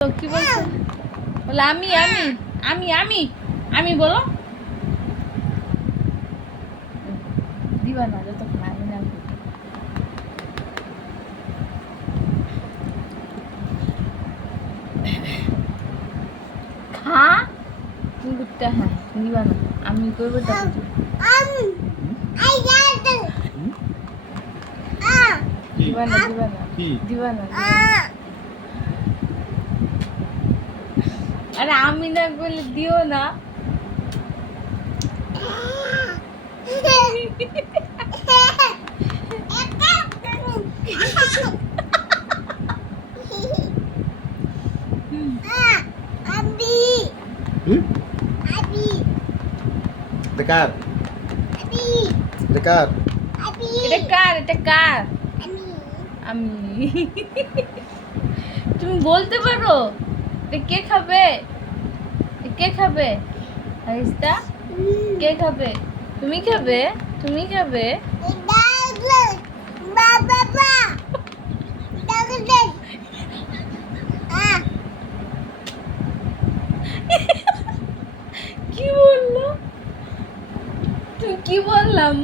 কি বলছে? বলে আমি আমি আমি আমি আমি বলো দিবা না যতক্ষণ আমি না বলি। খা কুকুরটা, হ্যাঁ দিবা না আমি করবো তা দিবা না দিবা না দিবা না। আরে আমি না বলে দিও না। Dekat. Dekat. এটা কার? এটা কার? আমি। তুমি বলতে পারো এটা কে খাবে? কে খাবে? আরিস্তা কে খাবে? তুমি খাবে? তুমি খাবে? কি বললো? তুমি কি বললাম?